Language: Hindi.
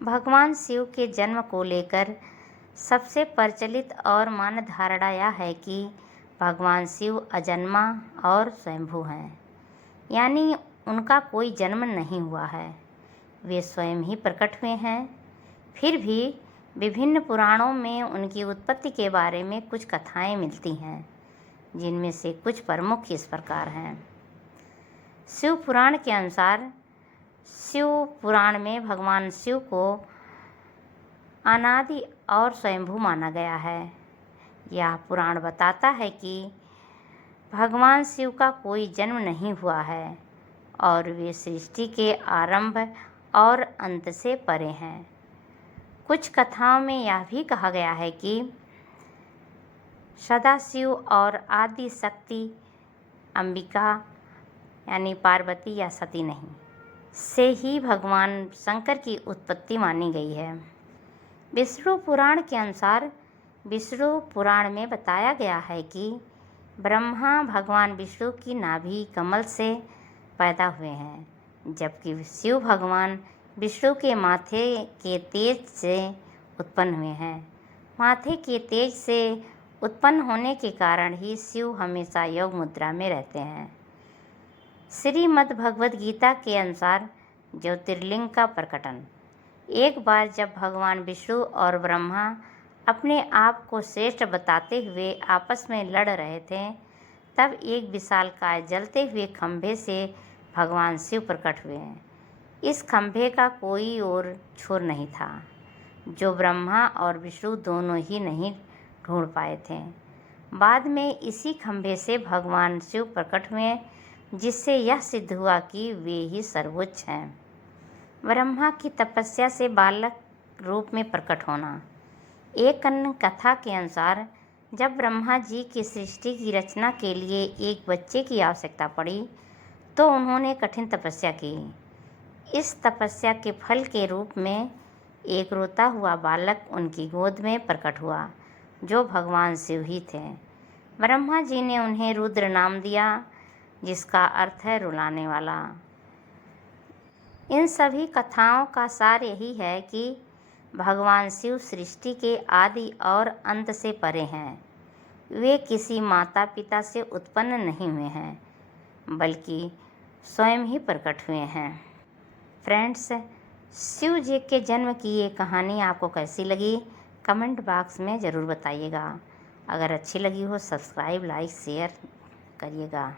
भगवान शिव के जन्म को लेकर सबसे प्रचलित और मान्य धारणा यह है कि भगवान शिव अजन्मा और स्वयंभू हैं, यानी उनका कोई जन्म नहीं हुआ है, वे स्वयं ही प्रकट हुए हैं। फिर भी विभिन्न पुराणों में उनकी उत्पत्ति के बारे में कुछ कथाएं मिलती हैं, जिनमें से कुछ प्रमुख इस प्रकार हैं। शिव पुराण के अनुसार शिव पुराण में भगवान शिव को अनादि और स्वयंभू माना गया है। यह पुराण बताता है कि भगवान शिव का कोई जन्म नहीं हुआ है और वे सृष्टि के आरंभ और अंत से परे हैं। कुछ कथाओं में यह भी कहा गया है कि सदाशिव और आदि शक्ति अंबिका यानी पार्वती या सती नहीं से ही भगवान शंकर की उत्पत्ति मानी गई है। विष्णु पुराण के अनुसार विष्णु पुराण में बताया गया है कि ब्रह्मा भगवान विष्णु की नाभि कमल से पैदा हुए हैं, जबकि शिव भगवान विष्णु के माथे के तेज से उत्पन्न हुए हैं। माथे के तेज से उत्पन्न होने के कारण ही शिव हमेशा योग मुद्रा में रहते हैं। श्रीमद् भगवद गीता के अनुसार ज्योतिर्लिंग का प्रकटन। एक बार जब भगवान विष्णु और ब्रह्मा अपने आप को श्रेष्ठ बताते हुए आपस में लड़ रहे थे, तब एक विशालकाय जलते हुए खंभे से भगवान शिव प्रकट हुए। इस खंभे का कोई और छोर नहीं था, जो ब्रह्मा और विष्णु दोनों ही नहीं ढूंढ पाए थे। बाद में इसी खंभे से भगवान शिव प्रकट हुए, जिससे यह सिद्ध हुआ कि वे ही सर्वोच्च हैं। ब्रह्मा की तपस्या से बालक रूप में प्रकट होना। एक अन्य कथा के अनुसार जब ब्रह्मा जी की सृष्टि की रचना के लिए एक बच्चे की आवश्यकता पड़ी, तो उन्होंने कठिन तपस्या की। इस तपस्या के फल के रूप में एक रोता हुआ बालक उनकी गोद में प्रकट हुआ, जो भगवान शिव ही थे। ब्रह्मा जी ने उन्हें रुद्र नाम दिया, जिसका अर्थ है रुलाने वाला। इन सभी कथाओं का सार यही है कि भगवान शिव सृष्टि के आदि और अंत से परे हैं। वे किसी माता पिता से उत्पन्न नहीं हुए हैं, बल्कि स्वयं ही प्रकट हुए हैं। फ्रेंड्स, शिव जी के जन्म की ये कहानी आपको कैसी लगी, कमेंट बॉक्स में ज़रूर बताइएगा। अगर अच्छी लगी हो सब्सक्राइब, लाइक, शेयर करिएगा।